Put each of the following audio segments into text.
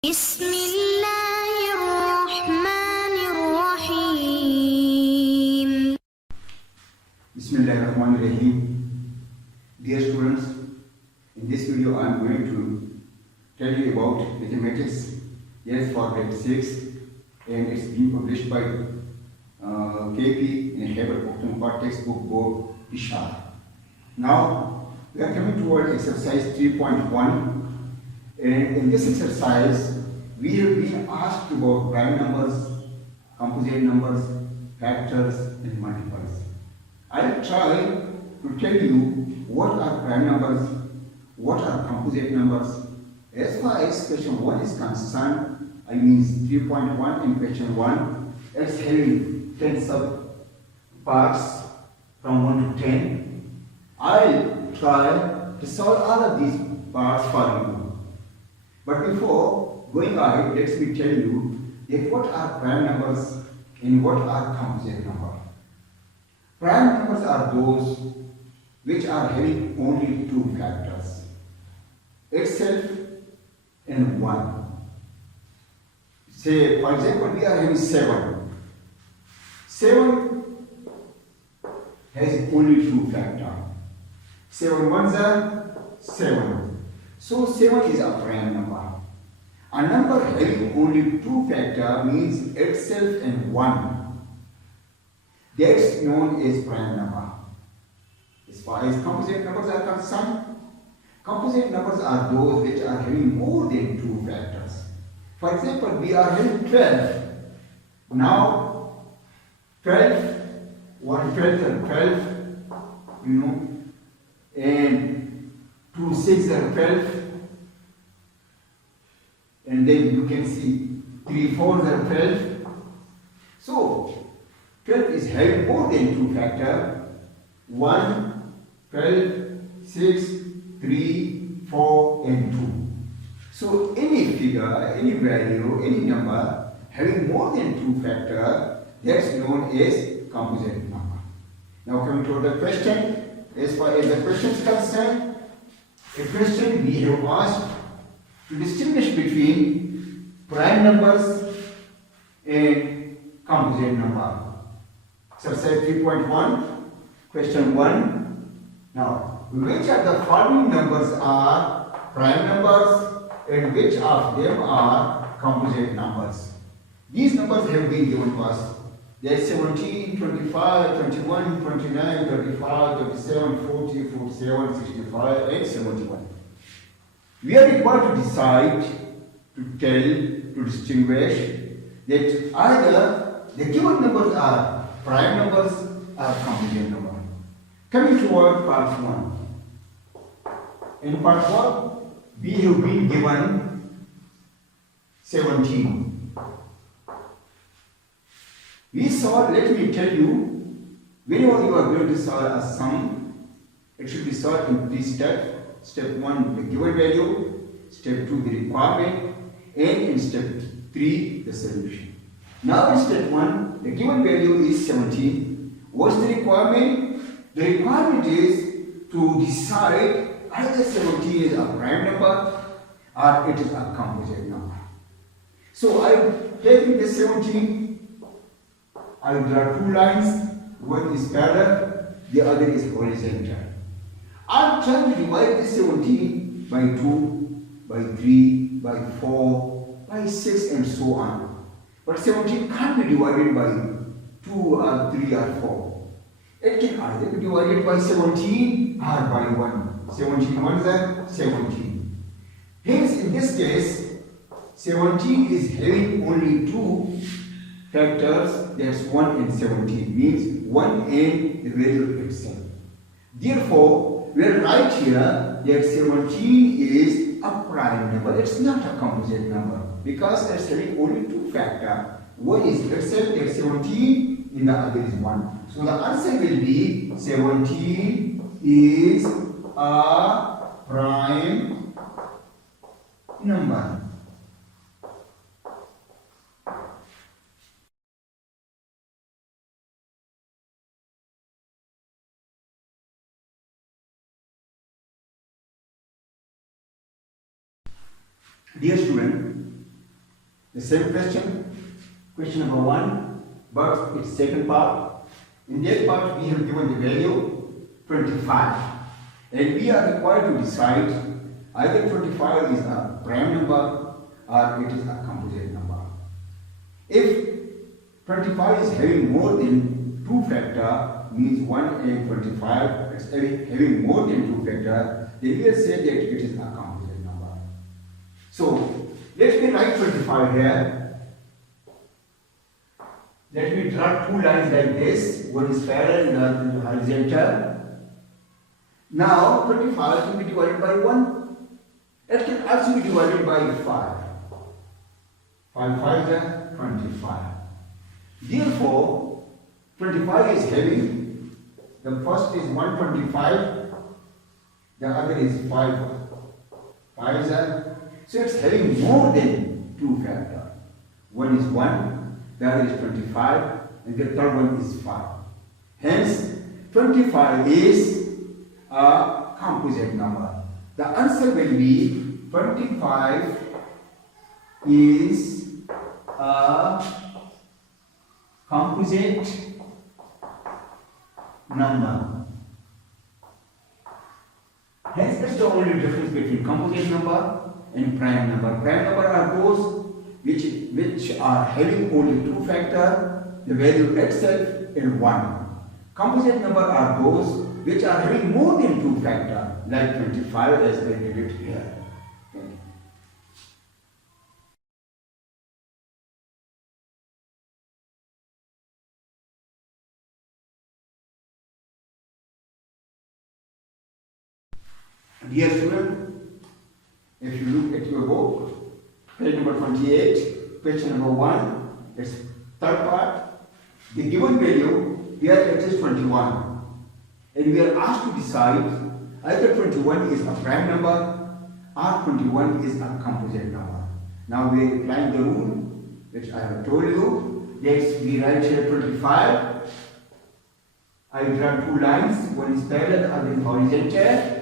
بسم الله الرحمن الرحيم. Bismillahirrahmanirrahim. Dear students, in this video I am going to tell you about mathematics, yes, for grade 6, and it's been published by KP in Khyber Pukhtonhkhwa Textbook Board, Peshawar. Now we are coming toward exercise 3.1, and in this exercise we have been asked about prime numbers, composite numbers, factors and multiples. I will try to tell you what are prime numbers, what are composite numbers. As far as question 1 is concerned, I mean 3.1 in question 1, it's having 10 sub parts from 1 to 10. I'll try to solve all of these parts for you. But before going ahead, let me tell you that what are prime numbers and what are composite numbers. Prime numbers are those which are having only two factors, itself and 1. Say, for example, we are having 7. 7 has only two factors. 7 ones are 7. So 7 is a prime number. A number having only two factors means itself and 1. That's known as prime number. As far as composite numbers are concerned, composite numbers are those which are having more than two factors. For example, we are having 12. Now, 12, 1 12 and 12, and 2 6 are 12. And then you can see 3 4 are 12. So 12 is having more than two factors. 1, 12, 6, 3, 4 and 2. So any figure, any value, any number having more than two factors, that's known as composite number. Now coming to the question, as far as the question is concerned, a question we have asked to distinguish between prime numbers and composite number. Exercise 3.1, question 1. Now, which of the following numbers are prime numbers and which of them are composite numbers? These numbers have been given to us. There are 17, 25, 21, 29, 35, 37, 40, 47, 65 and 71. We are required to decide, to tell, to distinguish that either the given numbers are prime numbers or composite numbers. Coming toward part 1. In part 1, we have been given 17. We saw, let me tell you, whenever you are going to solve a sum, it should be solved in 3 steps. Step 1, the given value. Step 2, the requirement. And in step 3, the solution. Now in step 1, the given value is 17. What's the requirement? The requirement is to decide either 17 is a prime number or it is a composite number. So I am taking this 17. I will draw two lines. One is parallel, the other is horizontal. I am trying to divide this 17 by 2, by 3, by 4, by 6 and so on. But 17 can't be divided by 2 or 3 or 4. It can either be divided by 17 or by 1. 17 ones are 17. Hence, in this case, 17 is having only two factors, that's 1 and 17, means 1 and the value itself. Therefore, we will write here that 17 is a prime number. It's not a composite number because it's having only two factors. One is itself, that's 17, and the other is 1. So the answer will be 17 is a prime number. Dear student, The same question, question number 1, but its second part. In that part, we have given the value 25, and we are required to decide either 25 is a prime number or it is a composite number. If 25 is having more than 2 factor, means 1 and 25 is having more than 2 factor, then we will say that it is a composite number. So let me write 25 here. Let me draw 2 lines like this. One is parallel and the other is horizontal. Now 25 can be divided by 1. It can also be divided by 5. 5 5 is 25. Therefore, 25 is having, the first is 125, the other is 5. 5 is so it's having more than 2 factor. One is 1, the other is 25, and the third one is 5. Hence, 25 is a composite number. The answer will be 25 is a composite number. Hence, that's the only difference between composite number and prime number. Prime number are those which are having only 2 factor, the value itself in 1. Composite number are those which are having more than 2 factor, like 25 as I did it here. Okay. Dear student, if you look at your book, page number 28, question number 1, its third part, the given value, here it is 21. And we are asked to decide either 21 is a prime number or 21 is a composite number. Now we are applying the rule which I have told you. Let's we write here 25. I draw 2 lines, one is parallel, the other is horizontal.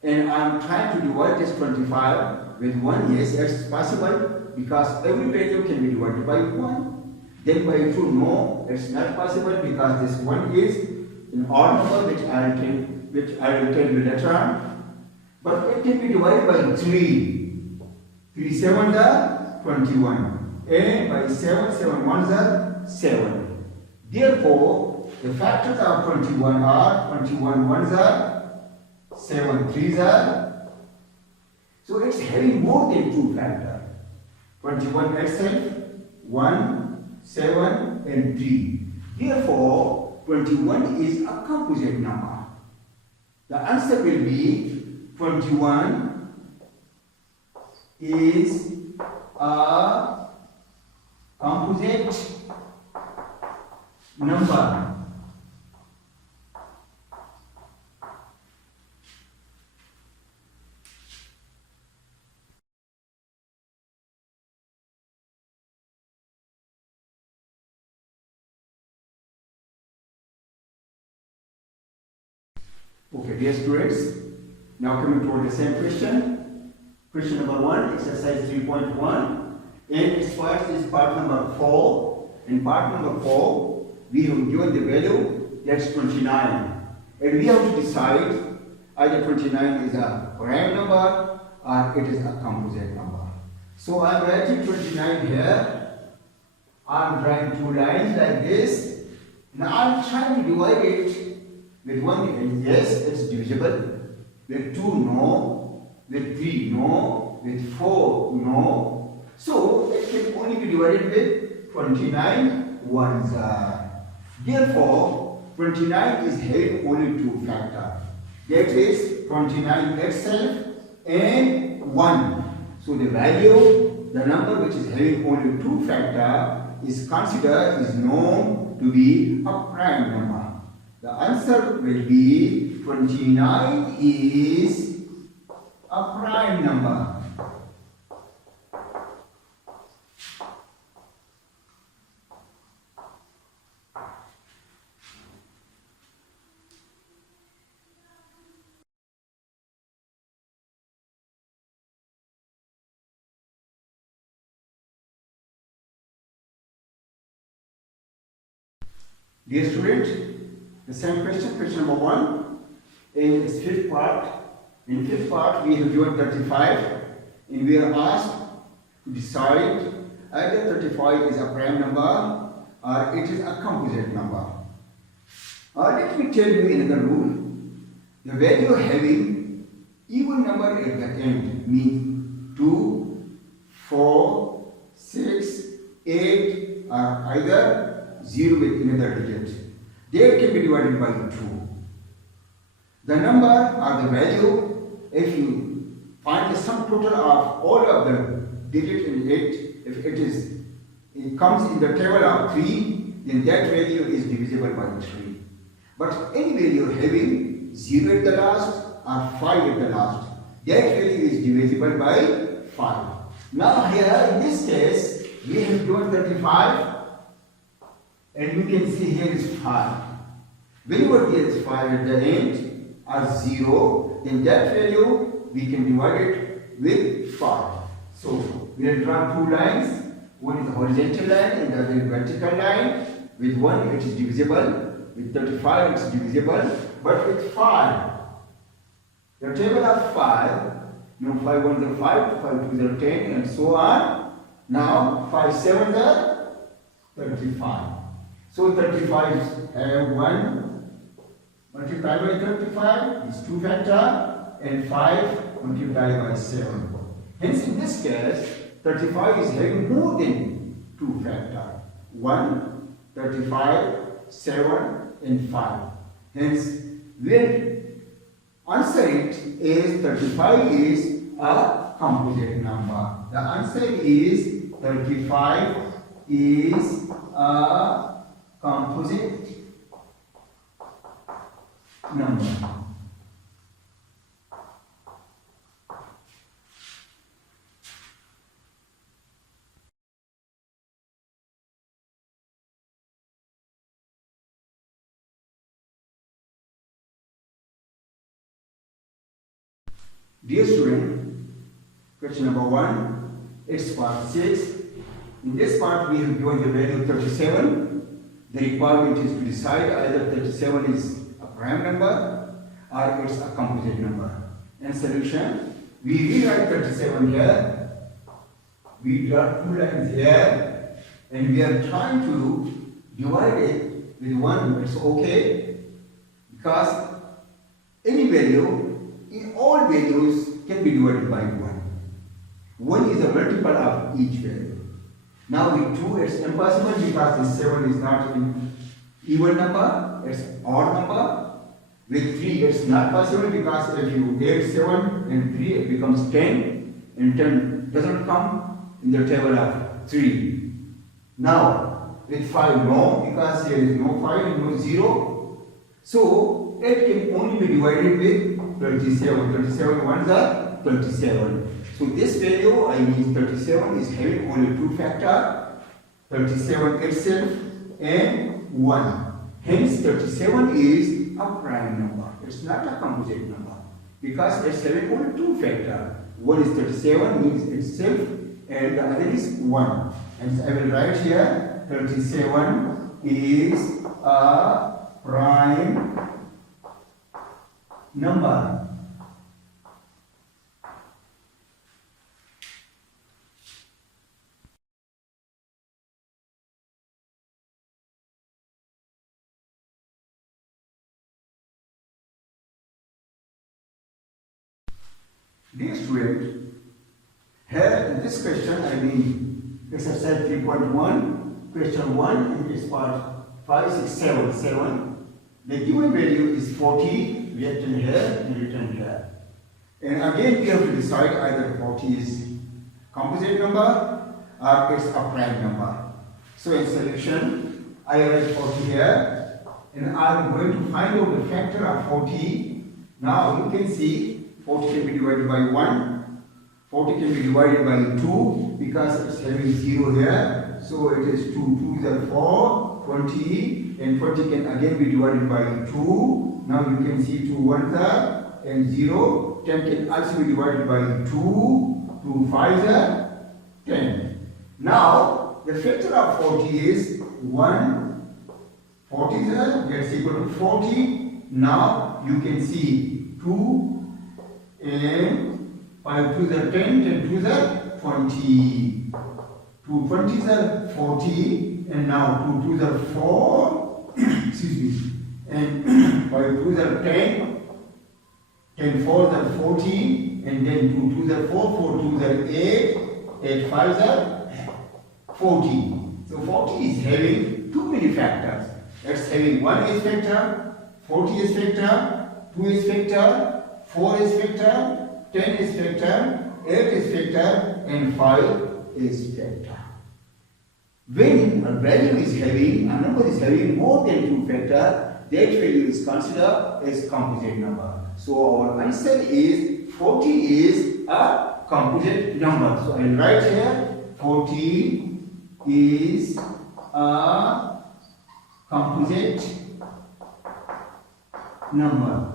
And I am trying to divide this 25 with 1. Yes, it's possible because every value can be divided by 1. Then by 2, no, it's not possible because this 1 is an odd number which I will tell you later on. But it can be divided by 3. 3 7 are 21. And by 7 7 1s are 7. Therefore, the factors of 21 are 21 1s are 7 3s are. So it's having more than 2 factor. 21 itself, 1, 7 and 3. Therefore, 21 is a composite number. The answer will be 21 is a composite number. Okay, dear students, now coming toward the same question. Question number 1, exercise 3.1. And its first is part number 4. In part number 4, we have given the value, that's 29. And we have to decide either 29 is a prime number or it is a composite number. So I am writing 29 here. I am drawing 2 lines like this. Now I am trying to divide it with 1, and yes, it's divisible. With 2, no. With 3, no. With 4, no. So it can only be divided with 29 ones. Therefore, 29 is having only 2 factors. That is 29 itself and 1. So the value, the number which is having only 2 factors is considered, is known to be a prime number. The answer will be 29 is a prime number. Dear student, the same question, question number 1. In its fifth part, we have given 35 and we are asked to decide either 35 is a prime number or it is a composite number. Let me tell you another rule. The value having even number at the end means 2, 4, 6, 8 are either 0 with another digit. They can be divided by 2. The number or the value, if you find the sum total of all of the digits in it, if it comes in the table of 3, then that value is divisible by 3. But any value having 0 at the last or 5 at the last, that value is divisible by 5. Now here in this case, we have given 35 and you can see here is 5. Whenever there is 5 at the end or 0, then that value we can divide it with 5. So we have drawn 2 lines. One is a horizontal line and the other is vertical line. With 1 it is divisible. With 35 it is divisible. But with 5, the table of 5, 5 1s are 5, 5 2s are 10 and so on. Now 5 7s are 35. So 35 have 1 multiplied by 35 is 2 factor and 5 multiplied by 7. Hence in this case 35 is having more than 2 factor. 1, 35, 7 and 5. Hence when answer it is 35 is a composite number. The answer is 35 is a composite number. Dear student, question number 1, it's part 6. In this part we have given the value 37. The requirement is to decide either 37 is a prime number or it's a composite number. And solution, we rewrite 37 here. We draw 2 lines here and we are trying to divide it with 1. It's okay because any value in all values can be divided by 1. 1 is a multiple of each value. Now with 2 it's impossible because this 7 is not an even number, it's odd number. With 3 it's not possible because if you add 7 and 3 it becomes 10 and 10 doesn't come in the table of 3. Now with 5 no, because here is no 5 and no 0. So it can only be divided with 27. 27 ones are 27. So this value, I mean 37, is having only 2 factor, 37 itself and 1. Hence 37 is a prime number. It's not a composite number because it's having only 2 factor. One is 37 means itself and the other is 1. And I will write here 37 is a prime number. Dear student, here in this question I mean exercise 3.1, question 1 and it's part 5, 6, 7. The given value is 40, written here and written here. And again we have to decide either 40 is composite number or it's a prime number. So in solution, I write 40 here and I am going to find out the factor of 40. Now you can see 40 can be divided by 1, 40 can be divided by 2 because it's having 0 here. So it is 2, 2 is 4, 20 and 20 can again be divided by 2. Now you can see 2 1s are and 0. 10 can also be divided by 2, 2 5s are 10. Now the factor of 40 is 1, 40 gets equal to 40. Now you can see 2 and 5 to the 10, 10 to the 20. 2 20s are 40 and now 2 2s are 4 excuse me, and 5 2s are 10, 10 4s are 14, and then 2 2s are 4, 4 2s are 8, 8 5s are 14. So 40 is having too many factors. It's having 1 is factor, 40 is factor, 2 is factor, 4 is factor, 10 is factor, 8 is factor, and 5 is factor. When a value is having, a number is having more than 2 factor, that value is considered as composite number. So our answer is 40 is a composite number. So I will write here 40 is a composite number.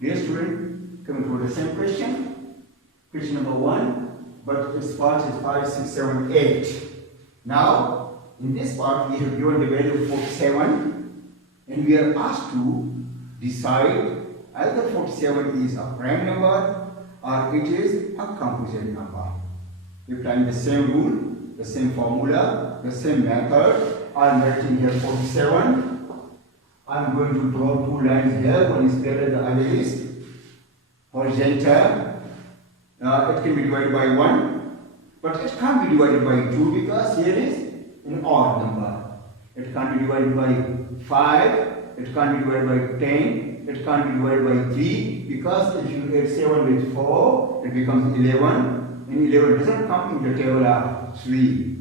Dear student, coming to the same question. Question number 1, but its part is 5, 6, 7, 8. Now, in this part we have given the value 47 and we are asked to decide either 47 is a prime number or it is a composite number. We applying the same rule, the same formula, the same method. I am writing here 47. I am going to draw 2 lines here. One is parallel, the other is horizontal. It can be divided by 1, but it can't be divided by 2 because here is an odd number. It can't be divided by 5, it can't be divided by 10, it can't be divided by 3 because if you add 7 with 4, it becomes 11, and 11 doesn't come in the table of 3.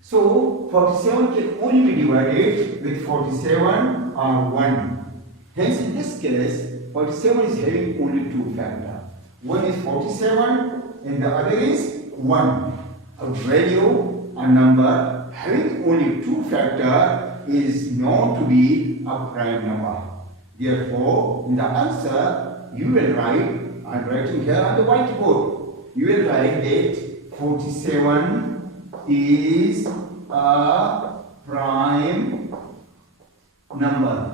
So 47 can only be divided with 47 or 1. Hence in this case, 47 is having only 2 factors. One is 47 and the other is 1. A value, a number having only 2 factors is known to be a prime number. Therefore, in the answer, you will write, I am writing here on the whiteboard, you will write that 47 is a prime number.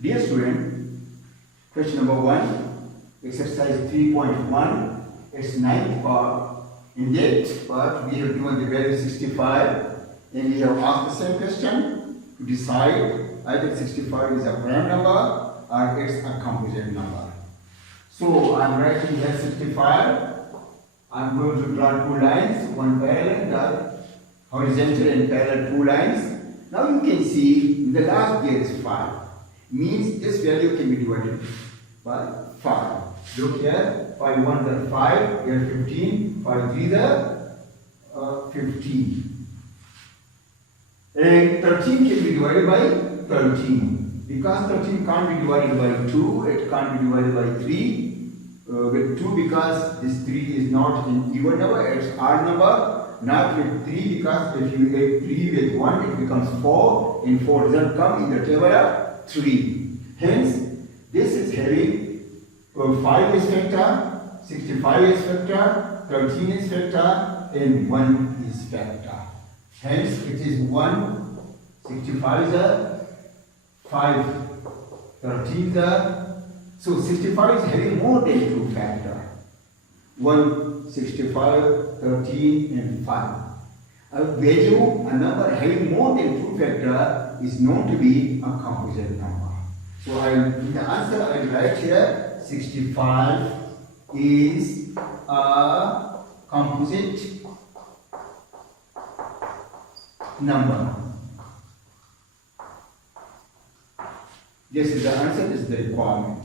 Dear student, question number 1, exercise 3.1, it's 9th part. In that part, we have given the value 65 and we have asked the same question to decide either 65 is a prime number or it's a composite number. So I am writing here 65. I am going to draw 2 lines, one parallel, the horizontal and parallel 2 lines. Now you can see in the last there is 5. Means this value can be divided by 5. Look here, 5 1s are 5, here 15, 5 3s are 15. And 13 can be divided by 13. Because 13 can't be divided by 2, it can't be divided by 3. With 2 because this 3 is not an even number, it's odd number. Not with 3 because if you add 3 with 1, it becomes 4 and 4 doesn't come in the table of 3. Hence, this is having 5 is factor, 65 is factor, 13 is factor, and 1 is factor. Hence, it is 1, 65 is a 5, 13 is a. So 65 is having more than 2 factor. 1, 65, 13, and 5. A value, a number having more than 2 factor is known to be a composite number. So in the answer I will write here 65 is a composite number. This is the answer, this is the requirement.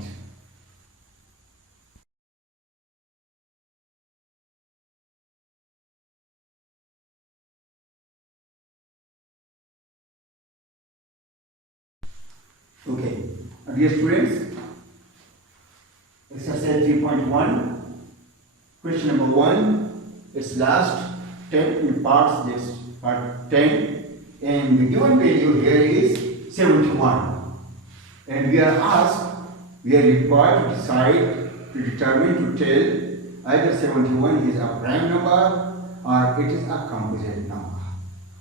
Okay, dear students, exercise 3.1, question number 1, its last 10 in parts, this part 10, and the given value here is 71. And we are asked, we are required to decide, to determine, to tell either 71 is a prime number or it is a composite number.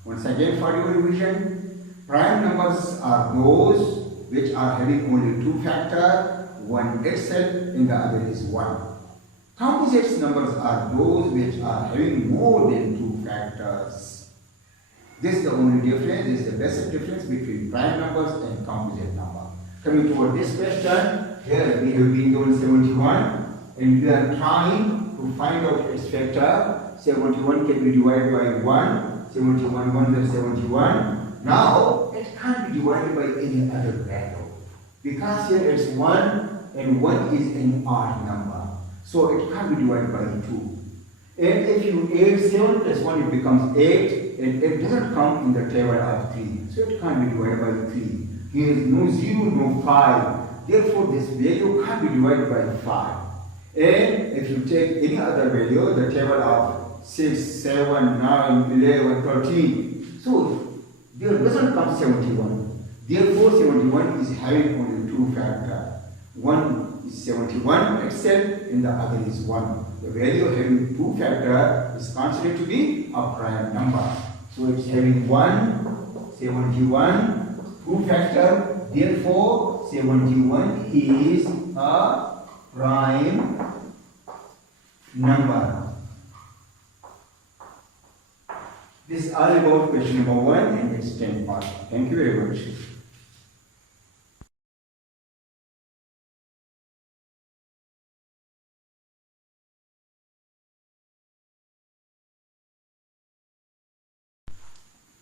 Once again for your revision, prime numbers are those which are having only two factors, one itself and the other is 1. Composite numbers are those which are having more than two factors. This is the only difference, this is the basic difference between prime numbers and composite numbers. Coming toward this question, here we have been given 71 and we are trying to find out its factor. 71 can be divided by 1, 71 1 is 71. Now, it can't be divided by any other value because here it's 1 and 1 is an odd number. So it can't be divided by 2. And if you add 7 plus 1, it becomes 8 and it doesn't come in the table of 3. So it can't be divided by 3. Here is no 0, no 5. Therefore, this value can't be divided by 5. And if you take any other value, the table of 6, 7, 9, 11, 13. So there doesn't come 71. Therefore, 71 is having only two factors. One is 71 itself and the other is 1. The value having two factors is considered to be a prime number. So it's having 1, 71, two factor. Therefore, 71 is a prime number. This is all about question number 1 and its 10 part. Thank you very much.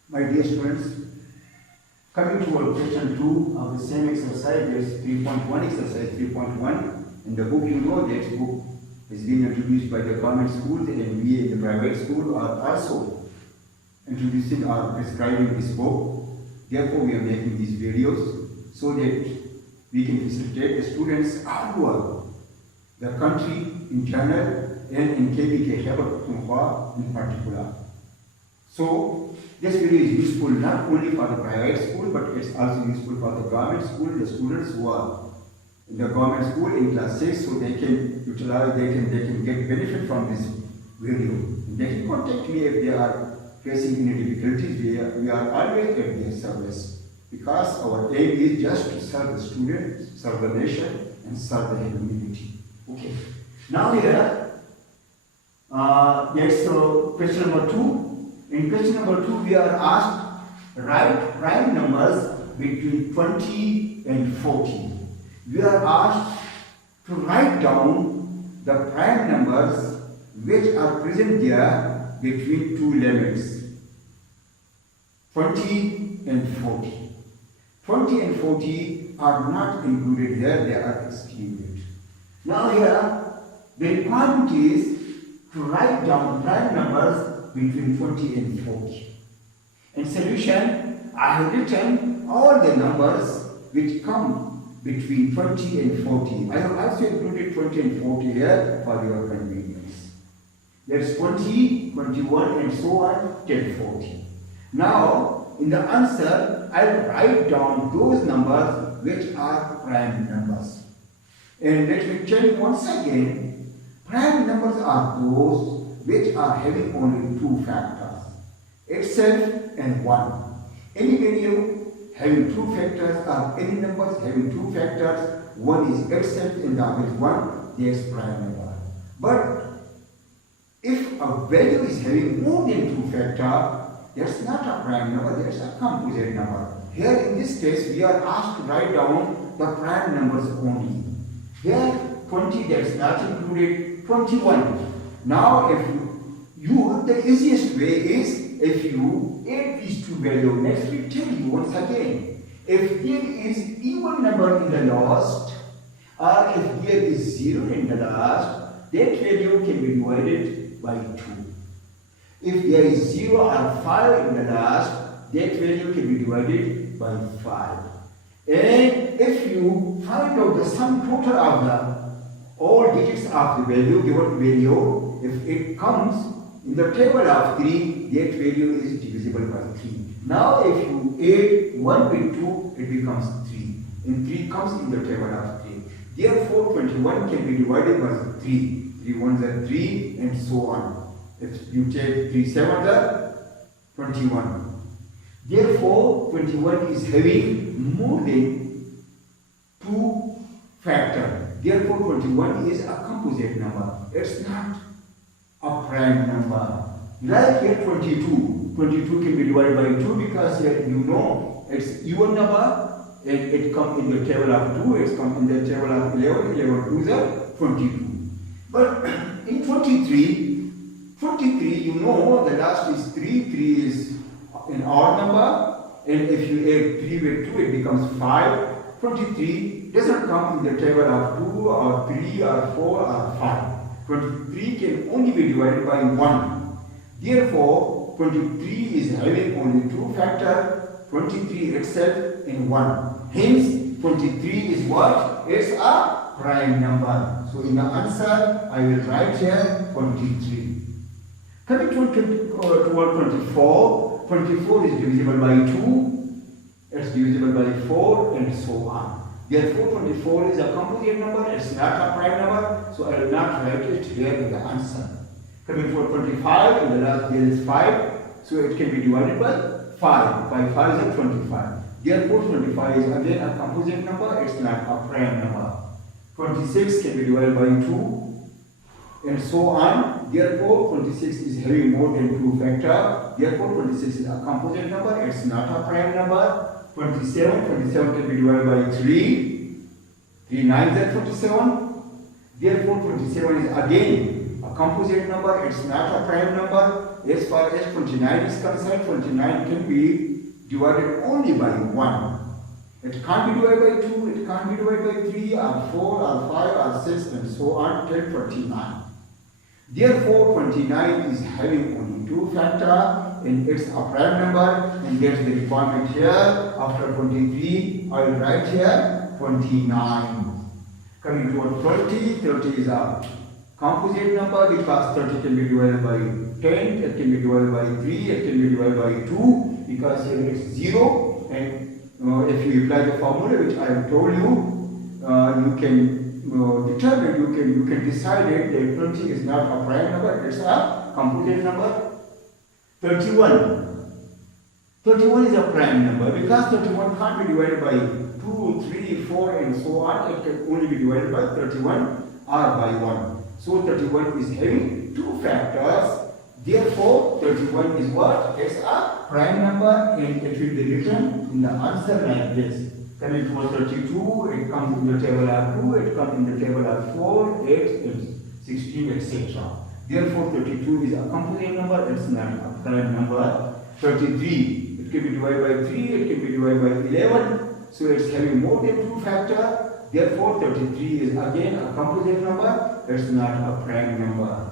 My dear students, coming to our question 2 of the same exercise, there is 3.1 exercise 3.1. In the book, you know that book has been introduced by the government schools and we in the private school are also introducing or prescribing this book. Therefore, we are making these videos so that we can facilitate the students all over the country in general and in Khyber Pukhtonhkhwa in particular. So, this video is useful not only for the private school, but it's also useful for the government school, the students who are in the government school in class 6, so they can utilize, they can get benefit from this video. They can contact me if they are facing any difficulties. We are always at their service because our aim is just to serve the students, serve the nation, and serve the community. Okay. Now here, next question number 2. In question number 2, we are asked write prime numbers between 20 and 40. We are asked to write down the prime numbers which are present there between two limits, 20 and 40. 20 and 40 are not included here, they are excluded. Now here, the requirement is to write down prime numbers between 20 and 40. In solution, I have written all the numbers which come between 20 and 40. I have also included 20 and 40 here for your convenience. There's 20, 21 and so on till 40. Now, in the answer, I will write down those numbers which are prime numbers. And let me tell you once again, prime numbers are those which are having only two factors, itself and 1. Any value having two factors or any numbers having two factors, one is itself and the other is 1, there is prime number. But if a value is having more than two factors, that's not a prime number, that's a composite number. Here in this case, we are asked to write down the prime numbers only. Here 20, that's not included, 21. Now, the easiest way is if you add these two values. Next, we tell you once again, if there is even number in the last, or if there is 0 in the last, that value can be divided by 2. If there is 0 or 5 in the last, that value can be divided by 5. And if you find out the sum total of the all digits of the value, given value, if it comes in the table of 3, that value is divisible by 3. Now if you add 1 with 2, it becomes 3. And 3 comes in the table of 3. Therefore 21 can be divided by 3. 3 ones are 3 and so on. If you take 3 sevens are 21. Therefore 21 is having more than 2 factors. Therefore 21 is a composite number. It's not a prime number. Like here 22. 22 can be divided by 2 because here you know it's even number and it comes in the table of 2, it comes in the table of 11, 11 2s are 22. But in 23 you know the last is 3, 3 is an odd number, and if you add 3 with 2 it becomes 5. 23 doesn't come in the table of 2 or 3 or 4 or 5. 23 can only be divided by 1. Therefore 23 is having only 2 factors, 23 itself in 1. Hence 23 is what? It's a prime number. So in the answer I will write here 23. Coming toward 24, 24 is divisible by 2, it's divisible by 4 and so on. Therefore 24 is a composite number, it's not a prime number, so I will not write it here in the answer. Coming toward 25, in the last there is 5, so it can be divided by 5. By 5 is 25. Therefore 25 is again a composite number, it's not a prime number. 26 can be divided by 2 and so on. Therefore 26 is having more than 2 factors. Therefore 26 is a composite number, it's not a prime number. 27 can be divided by 3. 3 9s are 27. Therefore 27 is again a composite number, it's not a prime number. As far as 29 is concerned, 29 can be divided only by 1. It can't be divided by 2, it can't be divided by 3 or 4 or 5 or 6 and so on till 29. Therefore 29 is having only 2 factors and it's a prime number, and that's the requirement here. After 23 I will write here 29. Coming to 30, 30 is a composite number because 30 can be divided by 10, it can be divided by 3, it can be divided by 2 because here it's 0, and if you apply the formula which I have told you, you can determine, you can decide it that 20 is not a prime number, it's a composite number. 31. 31 is a prime number because 31 can't be divided by 2, 3, 4 and so on, it can only be divided by 31 or by 1. So 31 is having 2 factors. Therefore 31 is what? It's a prime number and it will be written in the answer like this. Coming to 32, it comes in the table of 2, it comes in the table of 4, 8, 16, etc. Therefore 32 is a composite number, it's not a prime number. 33, it can be divided by 3, it can be divided by 11, so it's having more than 2 factors. Therefore 33 is again a composite number, it's not a prime number.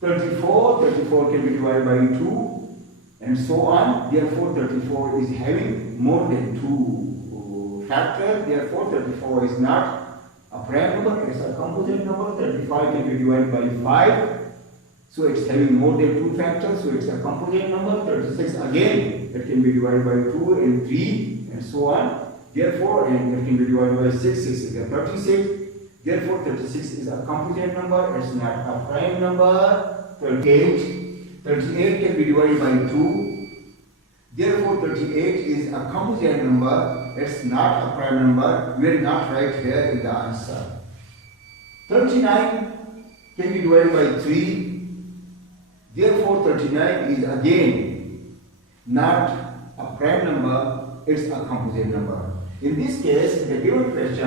34 can be divided by 2 and so on. Therefore 34 is having more than 2 factors. Therefore 34 is not a prime number, it's a composite number. 35 can be divided by 5, so it's having more than 2 factors, so it's a composite number. 36 again, it can be divided by 2 and 3 and so on. Therefore, and it can be divided by 6, 6 is a 36. Therefore 36 is a composite number, it's not a prime number. 38 can be divided by 2. Therefore 38 is a composite number, it's not a prime number. We will not write here in the answer. 39 can be divided by 3. Therefore 39 is again not a prime number, it's a composite number. In this case, in the given question,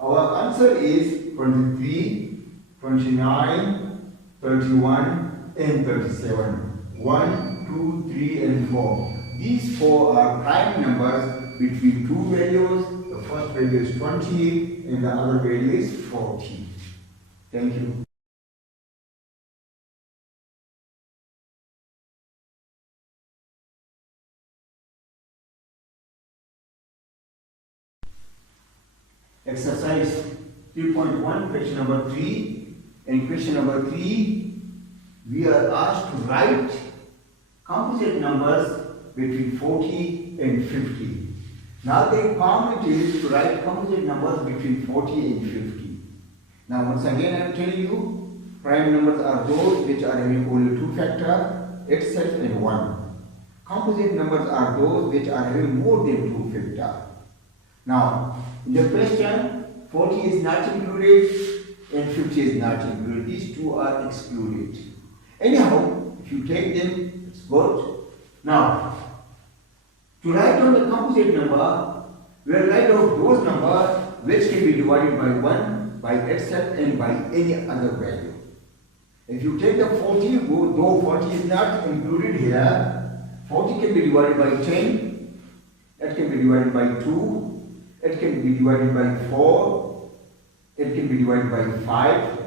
our answer is 23, 29, 31 and 37. 1, 2, 3 and 4. These 4 are prime numbers between 2 values. The first value is 20 and the other value is 40. Thank you. exercise 3.1, question number 3. In question number 3, we are asked to write composite numbers between 40 and 50. Now the requirement is to write composite numbers between 40 and 50. Now once again I am telling you, prime numbers are those which are having only two factors, itself and 1. Composite numbers are those which are having more than two factors. Now in the question, 40 is not included and 50 is not included. These two are excluded. Anyhow, if you take them, it's good. Now, to write down the composite number, we will write out those numbers which can be divided by 1, by itself and by any other value. If you take the 40, though 40 is not included here, 40 can be divided by 10, it can be divided by 2, it can be divided by 4, it can be divided by 5.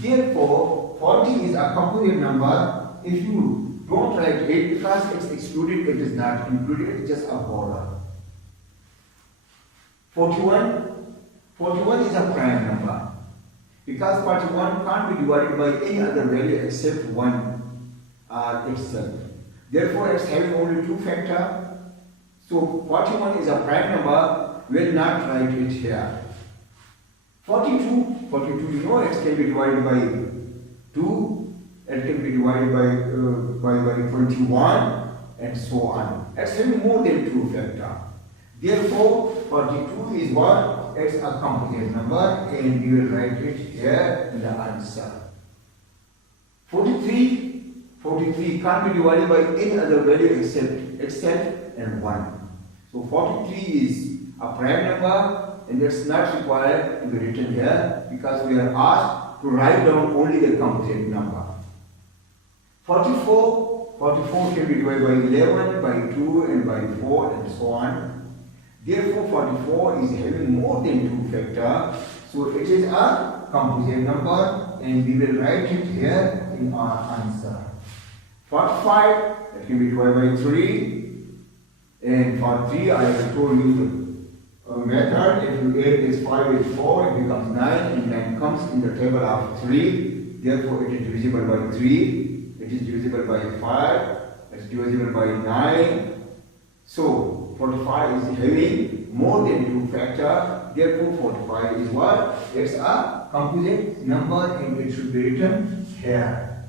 Therefore, 40 is a composite number. If you don't write it because it's excluded, it is not included, it's just a border. 41 is a prime number. Because 41 can't be divided by any other value except 1 itself. Therefore, it's having only two factors. So 41 is a prime number. Will not write it here. 42, you know, it can be divided by 2, it can be divided by 21, and so on. It's having more than two factors. Therefore, 42 is what? It's a composite number, and we will write it here in the answer. 43 can't be divided by any other value except itself and 1. So 43 is a prime number, and it's not required to be written here because we are asked to write down only the composite number. 44 can be divided by 11, by 2, and by 4, and so on. Therefore, 44 is having more than two factors, so it is a composite number, and we will write it here in our answer. 45, that can be divided by 3, and for 3 I have told you the method. If you add this 5 with 4, it becomes 9, and 9 comes in the table of 3. Therefore, it is divisible by 3. It is divisible by 5. It is divisible by 9. So, 45 is having more than two factors. Therefore, 45 is what? It's a composite number, and it should be written here.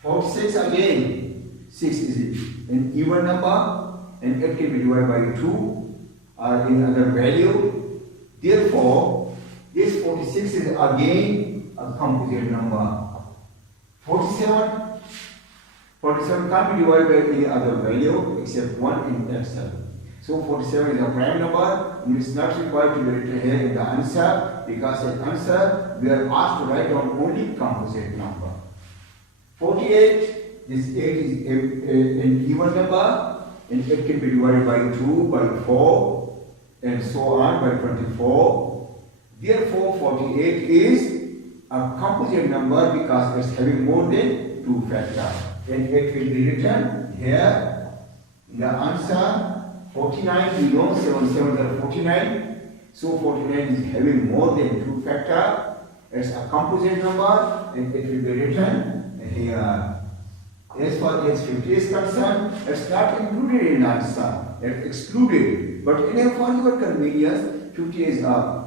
46 again. 6 is an even number, and it can be divided by 2. Or any other value. Therefore, this 46 is again a composite number. 47 can't be divided by any other value except 1 in itself. So 47 is a prime number, and it's not required to be written here in the answer because in answer we are asked to write down only composite number. 48, this 8 is an even number, and it can be divided by 2, by 4, and so on by 24. Therefore, 48 is a composite number because it's having more than two factors. And it will be written here in the answer. 49, we know 7 7 are 49. So 49 is having more than two factors. It's a composite number, and it will be written here. As far as 50 is concerned, it's not included in answer. It's excluded. But for your convenience, 50 is a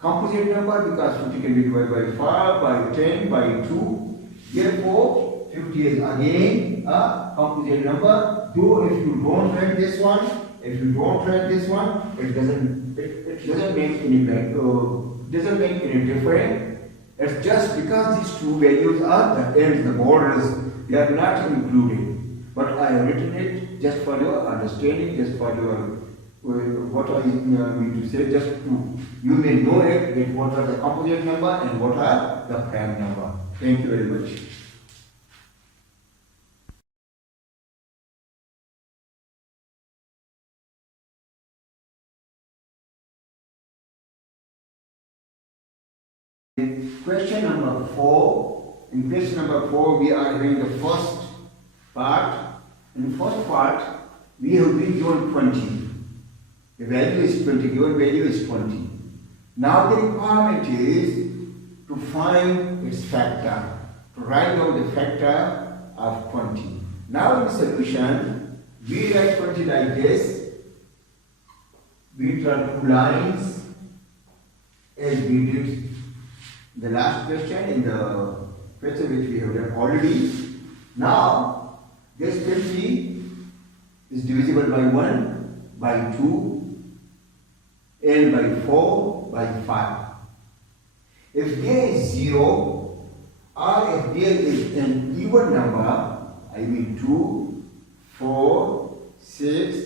composite number because 50 can be divided by 5, by 10, by 2. Therefore, 50 is again a composite number. Though if you don't write this one, it doesn't make any difference. It's just because these two values are the ends, the borders, they are not included. But I have written it just for your understanding, just for your what I mean to say, just to you may know it, that what are the composite number and what are the prime number. Thank you very much. Question number 4. In question number 4, we are having the first part. In the first part, we have been given 20. The value is 20, given value is 20. Now the requirement is to find its factor, to write down the factor of 20. Now in solution, we write 20 like this. We draw 2 lines as we did the last question in the question which we have done already. Now this 20 is divisible by 1, by 2, and by 4, by 5. If there is 0 or if there is an even number, I mean 2, 4, 6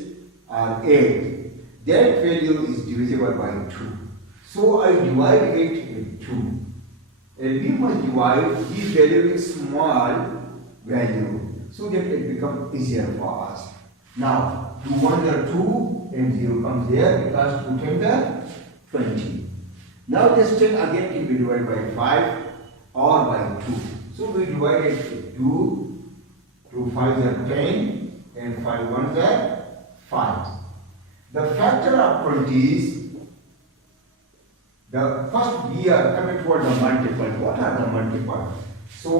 or 8, that value is divisible by 2. So I divide it with 2. And we must divide this value with small value so that it becomes easier for us. Now 2 1s are 2 and 0 comes here because 2 10s are 20. Now this 10 again can be divided by 5 or by 2. So we divide it with 2, 2 5s are 10 and 5 1s are 5. The factor of 20 is, first we are coming toward the multiple. What are the multiple? So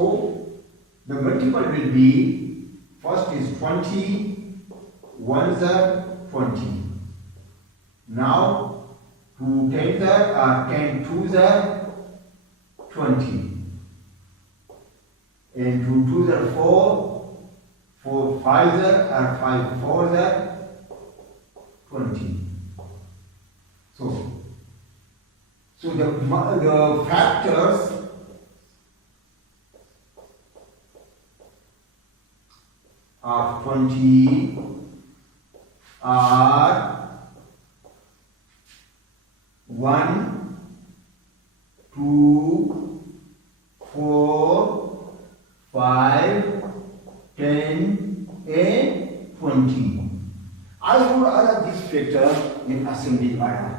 the multiple will be, first is 20, 1s are 20. Now 2 10s are 10 2s are 20. And 2 2s are 4, 4 5s are 5 4s are 20. So the factors of 20 are 1, 2, 4, 5, 10 and 20. I wrote all of these factors in ascending order,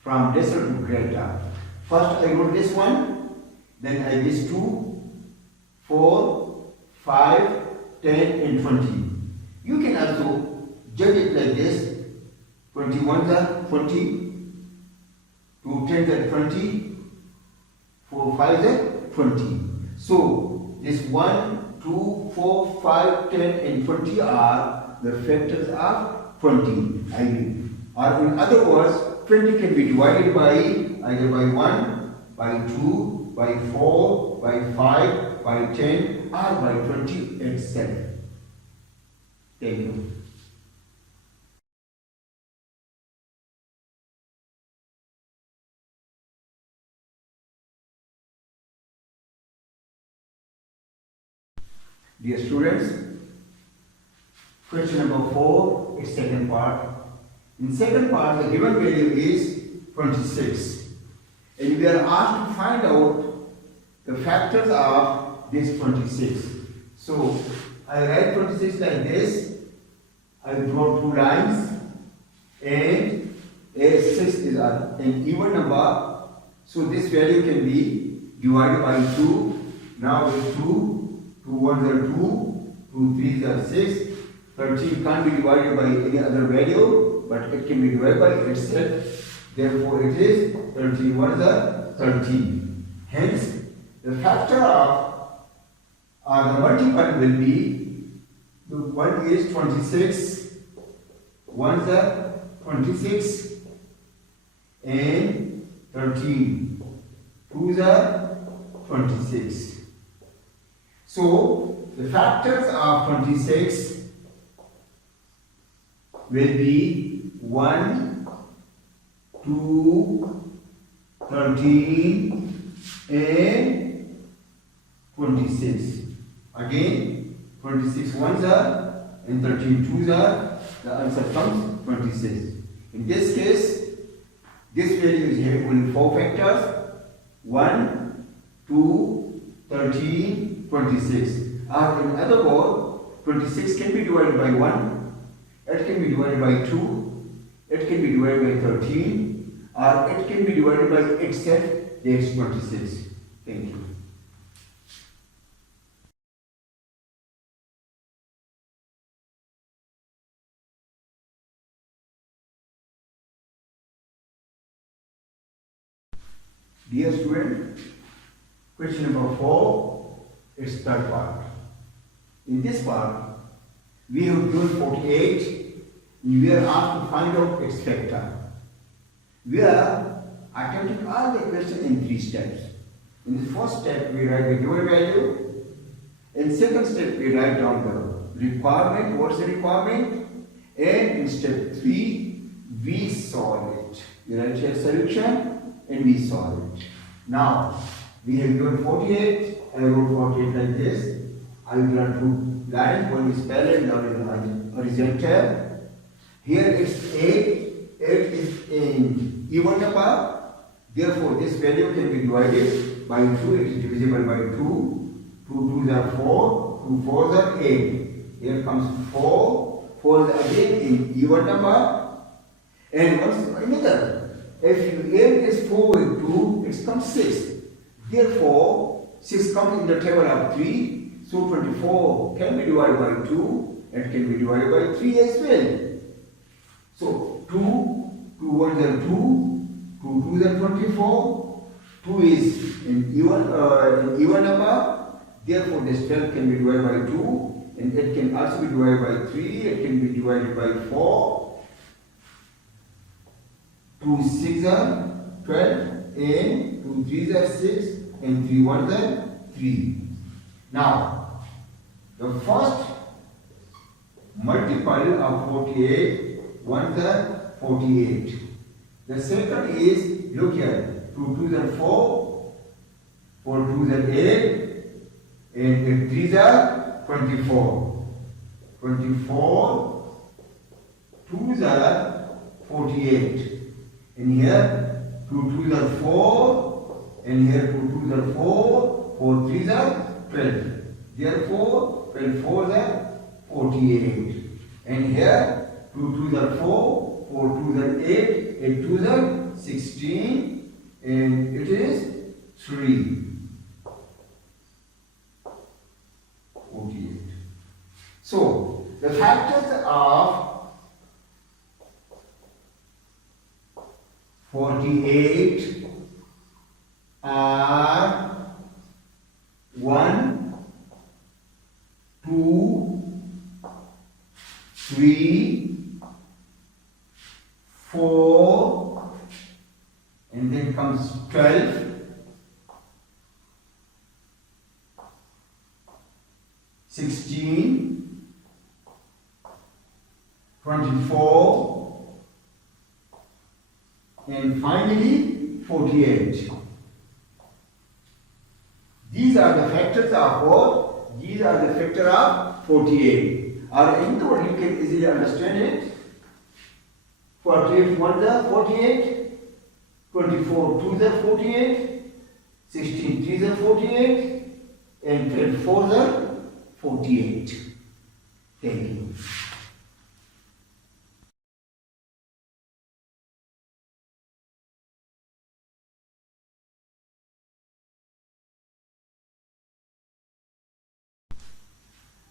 from lesser to greater. First I wrote this one, then I this 2, 4, 5, 10 and 20. You can also judge it like this. 21s are 20, 2 10s are 20, 4 5s are 20. So this 1, 2, 4, 5, 10 and 20 are the factors of 20. I mean, or in other words, 20 can be divided by either by 1, by 2, by 4, by 5, by 10 or by 20 itself. Thank you. Dear students, question number 4 is second part. In second part, the given value is 26. And we are asked to find out the factors of this 26. So, I write 26 like this. I draw 2 lines. And as 6 is an even number, so this value can be divided by 2. Now with 2 1s are 2, 2 3s are 6. 13 can't be divided by any other value, but it can be divided by itself. Therefore, it is 13 1s are 13. Hence, the factor of the multiple will be, the one is 26, 1s are 26 and 13, 2s are 26. So, the factors of 26 will be 1, 2, 13 and 26. Again, 26 1s are and 13 2s are, the answer comes 26. In this case, this value is having only 4 factors, 1, 2, 13, 26. Or in other words, 26 can be divided by 1, it can be divided by 2, it can be divided by 13, or it can be divided by itself, that's 26. Thank you. Dear student, question number 4, it's third part. In this part, we have given 48 and we are asked to find out its factor. We are attempting all the questions in 3 steps. In the first step, we write the given value. In second step, we write down the requirement, what's the requirement, and in step 3, we solve it. We write here solution and we solve it. Now, we have given 48, I wrote 48 like this. I will draw 2 lines, one is parallel, another is horizontal. Here it's 8, 8 is in even number, therefore this value can be divided by 2, it is divisible by 2, 2 2s are 4, 2 4s are 8. Here comes 4, 4 is again in even number, and once another. If 8 is 4 with 2, it comes 6. Therefore, 6 comes in the table of 3, so 24 can be divided by 2, and can be divided by 3 as well. So 2, 2 1s are 2, 2 2s are 24, 2 is in even number, therefore this 12 can be divided by 2, and it can also be divided by 3, it can be divided by 4, 2 6 are 12, and 2 3s are 6, and 3 1s are 3. Now, the first multiple of 48, 1s are 48. The second is, look here, 2 2s are 4, 4 2s are 8, and 3s are 24. 24, 2s are 48. And here, 2 2s are 4, and here 2 2s are 4, 4 3s are 12. Therefore, 12 4s are 48. And here, 2 2s are 4, 4 2s are 8, 8 2s are 16, and it is 3. 48. So, the factors of 48 are 1, 2, 3, 4, and then comes 12, 16, 24, and finally 48. These are the factors of what? These are the factors of 48. Or in the you can easily understand it. 48 1s are 48, 24 2s are 48, 16 3s are 48, and 12 4s are 48. Thank you.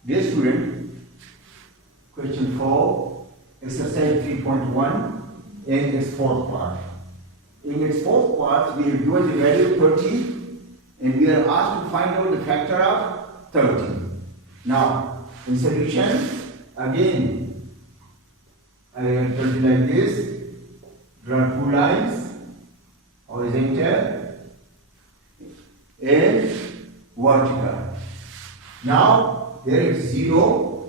Dear student, question 4, exercise 3.1 and its fourth part. In its fourth part, we have given the value 30 and we are asked to find out the factor of 30. Now, in solution, again, I have 30 like this, draw 2 lines, horizontal and vertical. Now, there is 0,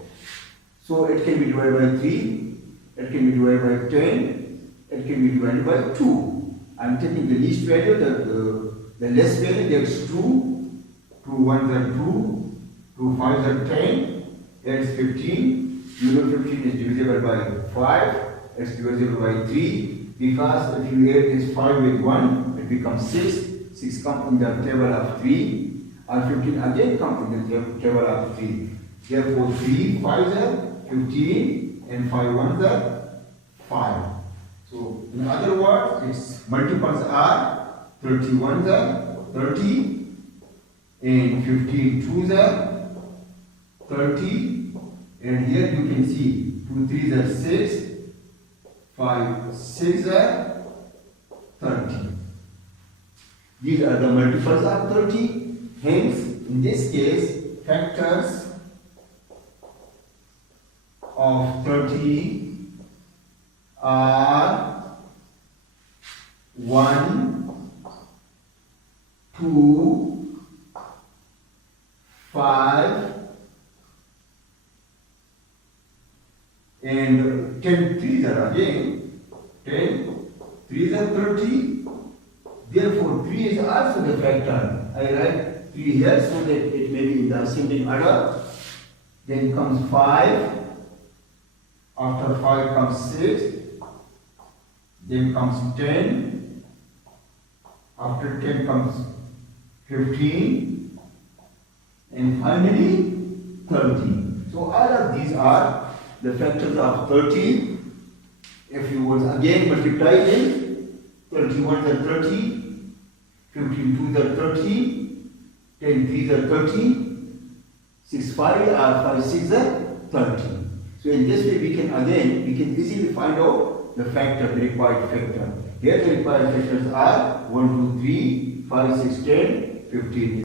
so it can be divided by 3, it can be divided by 10, it can be divided by 2. I am taking the least value, the less value, there is 2, 2 1s are 2, 2 5s are 10, that is 15. You know 15 is divisible by 5, it's divisible by 3, because if you add this 5 with 1, it becomes 6, 6 comes in the table of 3. Or 15 again comes in the table of 3. Therefore, 3 5s are 15 and 5 1s are 5. So, in other words, its multiples are 31s are 30 and 15 2s are 30. And here you can see 2 3s are 6, 5 6 are 30. These are the multiples of 30. Hence, in this case, factors of 30 are 1, 2, 5, and 10 threes are again 10 threes are 30. Therefore, 3 is also the factor. I write 3 here so that it may be in the ascending order. Then comes 5. After 5 comes 6. Then comes 10. After 10 comes 15. And finally 30. So all of these are the factors of 30. If you would again multiply them, 31 is 30, 15 2 is 30, 10 3 is 30, 6 5 or 5 6 is 30. So in this way we can easily find out the factor, the required factor. Here the required factors are 1 2 3 5 6 10 15.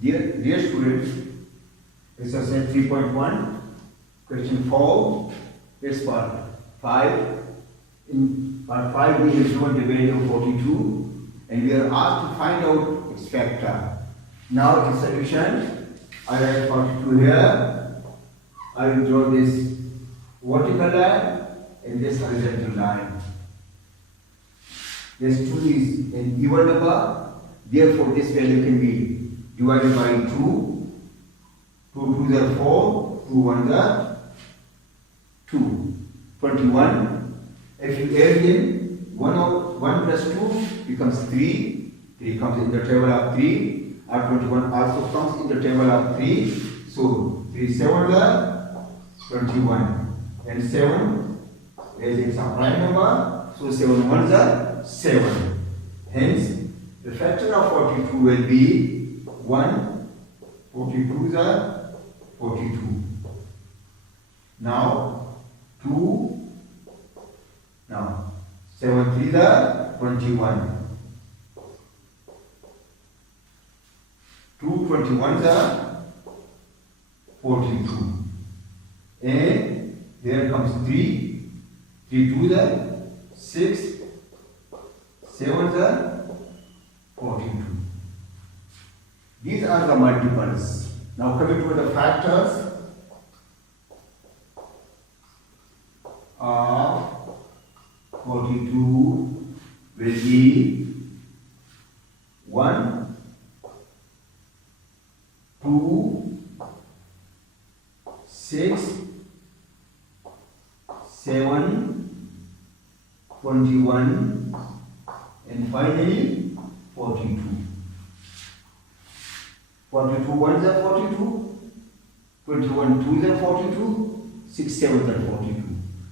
Dear students, exercise 3.1, question 4, is part 5. In part 5 we have shown the value of 42 and we are asked to find out its factor. Now the solution, I write 42 here, I will draw this vertical line and this horizontal line. This 2 is an even number, therefore this value can be divided by 2, 2 2s are 4, 2 1s are 2, 21. If you add them, 1 plus 2 becomes 3, 3 comes in the table of 3, or 21 also comes in the table of 3, so 3 7s are 21, and 7 as it's a prime number, so 7 1s are 7. Hence, the factor of 42 will be 1, 42s are 42. Now 2, now 7 3s are 21. 2 21s are 42. And here comes 3, 3 2s are 6, 7s are 42. These are the multiples. Now coming to the factors of 42 will be 1, 2, 6, 7, 21, and finally 42. 42 1s are 42, 21 2s are 42, 6 7s are 42.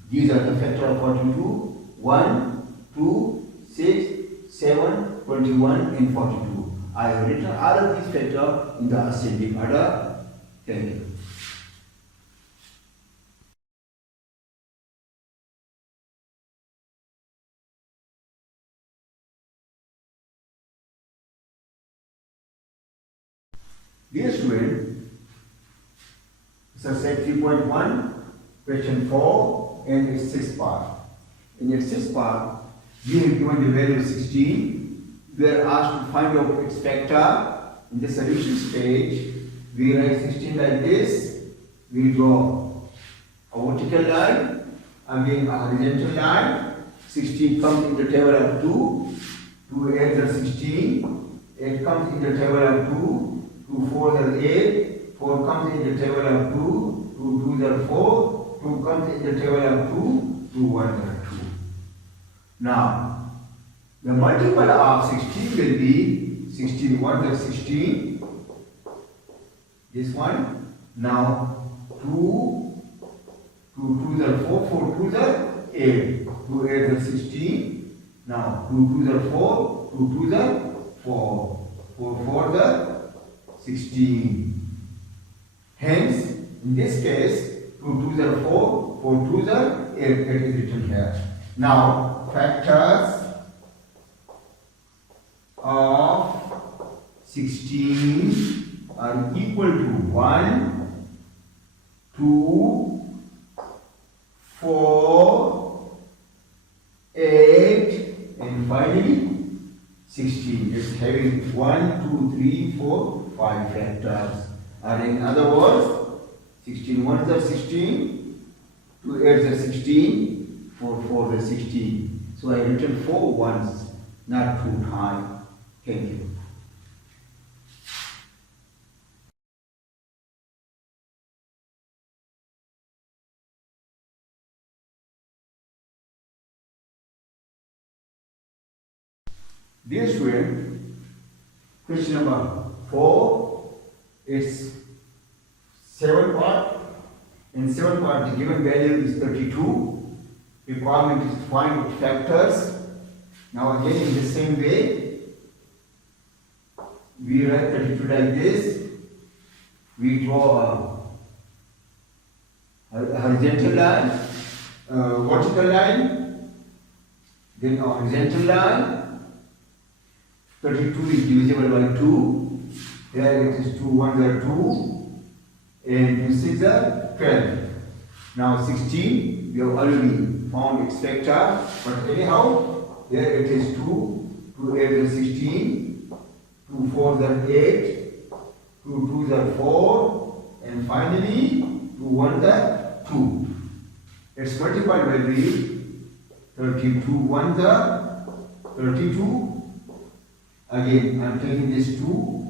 These are the factor of 42, 1, 2, 6, 7, 21 and 42. I have written all of these factors in the ascending order. Thank you. Dear student, exercise 3.1, question 4 and its 6th part. In its 6th part, we have given the value of 16. We are asked to find out its factor. In the solution stage, we write 16 like this. We draw a vertical line, again a horizontal line. 16 comes in the table of 2. 2 adds are 16. 8 comes in the table of 2. 2 4s are 8, 4 comes in the table of 2, 2 2s are 4, 2 comes in the table of 2, 2 1s are 2. Now, the multiple of 16 will be 16 1s are 16, this one. Now, 2 2s are 4, 4 2s are 8, 2 8s are 16. Now, 2 2s are 4, 2 2s are 4, 4 4s are 16. Hence, in this case, 2 2s are 4, 4 2s are 8, it is written here. Now, factors of 16 are equal to 1, 2, 4, 8, and finally 16. It's having 1, 2, 3, 4, 5 factors. Or in other words, 16 ones are 16, 2 8s are 16, 4 4s are 16. So I written 4 once, not 2 times. Thank you. Dear student, question number 4 is 7 part. In 7 part, the given value is 32. Requirement is to find its factors. Now again, in the same way, we write 32 like this. We draw a horizontal line, vertical line, then a horizontal line. 32 is divisible by 2. There it is 2 1s are 2 and 2 6 are 12. Now 16 we have already found its factor, but anyhow there it is 2, 2 8s are 16, 2 4s are 8, 2 2s are 4, and finally 2 1s are 2. It's multiplied by 3. 32 1s are 32. Again, I am taking this 2,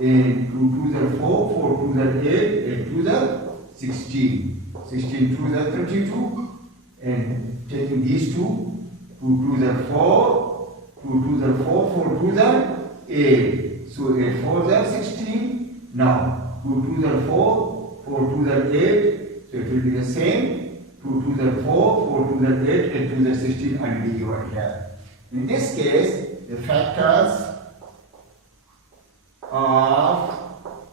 and 2 2s are 4, 4 2s are 8, 8 2s are 16. 16 2s are 32, and taking these 2, 2 2s are 4, 2 2s are 4, 4 2s are 8. So 8 4s are 16. Now 2 2s are 4, 4 2s are 8. So it will be the same. 2 2s are 4, 4 2s are 8, 8 2s are 16, and we given here. In this case, the factors of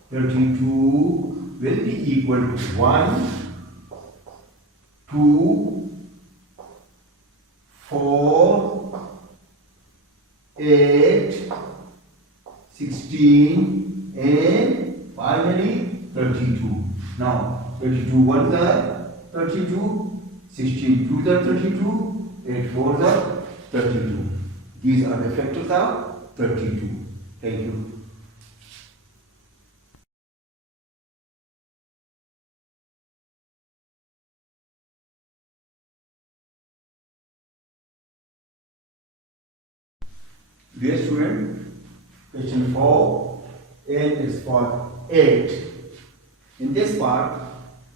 32 will be equal to 1, 2, 4, 8, 16, and finally 32. Now 32 1s are 32, 16 2s are 32, 8 4s are 32. These are the factors of 32. Thank you. Dear student, question 4, N is for 8. In this part,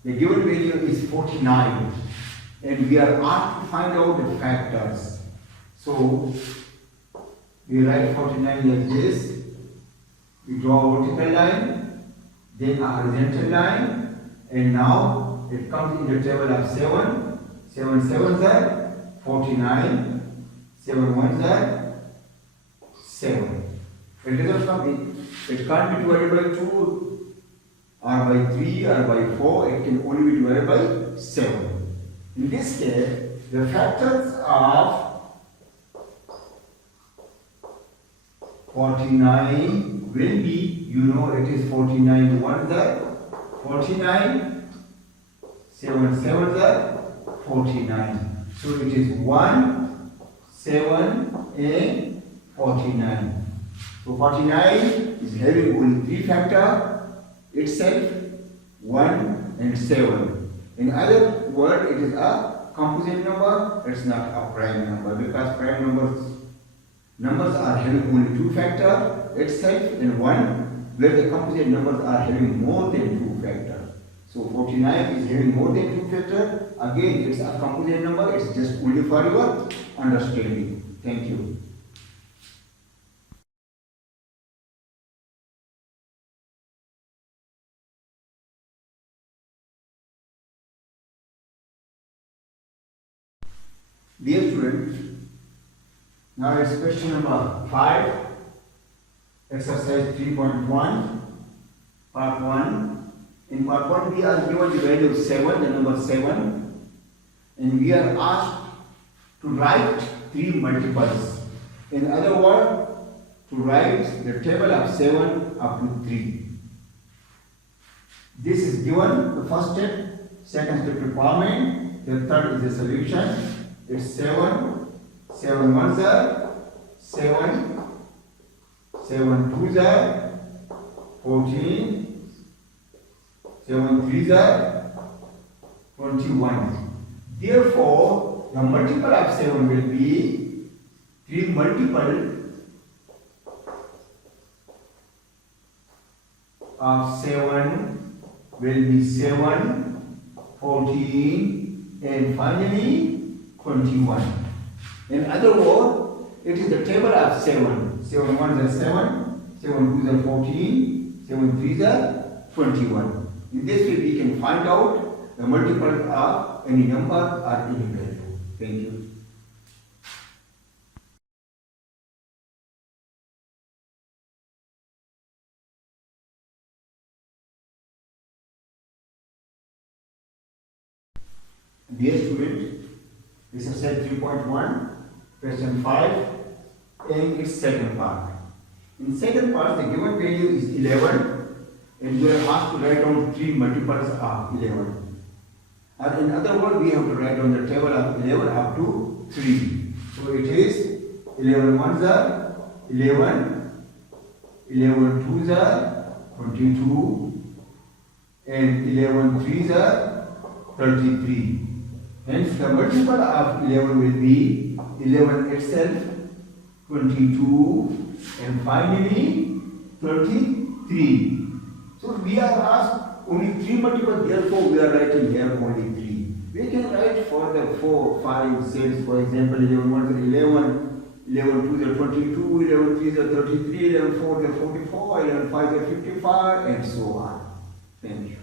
the given value is 49, and we are asked to find out the factors. So, we write 49 like this. We draw a vertical line, then a horizontal line, and now it comes in the table of 7. 7 7s are 49, 7 1s are 7. It doesn't come in. It can't be divided by 2 or by 3 or by 4. It can only be divided by 7. In this case, the factors of 49 will be, you know, it is 49 1s are 49, 7 7s are 49. So it is 1, 7, and 49. So 49 is having only 3 factors itself, 1 and 7. In other words, it is a composite number, it's not a prime number, because prime numbers are having only 2 factors itself and 1, where the composite numbers are having more than 2 factors. So 49 is having more than 2 factors. Again, it's a composite number, it's just only for your understanding. Thank you. Dear students, now it's question number 5, exercise 3.1, part 1. In part 1 we are given the value 7, the number 7, and we are asked to write 3 multiples. In other words, to write the table of 7 up to 3. This is given the first step, second step requirement, the third is the solution. It's 7, 7 ones are 7, 7 twos are 14, 7 threes are 21. Therefore, the multiple of 7 will be 3 multiple of 7 will be 7, 14, and finally 21. In other words, it is the table of 7. 7 ones are 7, 7 twos are 14, 7 threes are 21. In this way, we can find out the multiple of any number or any value. Thank you. Dear student, exercise 3.1, question 5, and its second part. In second part, the given value is 11, and you are asked to write down 3 multiples of 11. And in other words, we have to write down the table of 11 up to 3. So it is 11 ones are 11, 11 twos are 22, and 11 threes are 33. Hence, the multiple of 11 will be 11 itself, 22, and finally 33. So we are asked only 3 multiples, therefore we are writing here only 3. We can write for the 4, 5, 6, for example, 11 ones are 11, 11 twos are 22, 11 threes are 33, 11 fours are 44, 11 fives are 55, and so on. Thank you.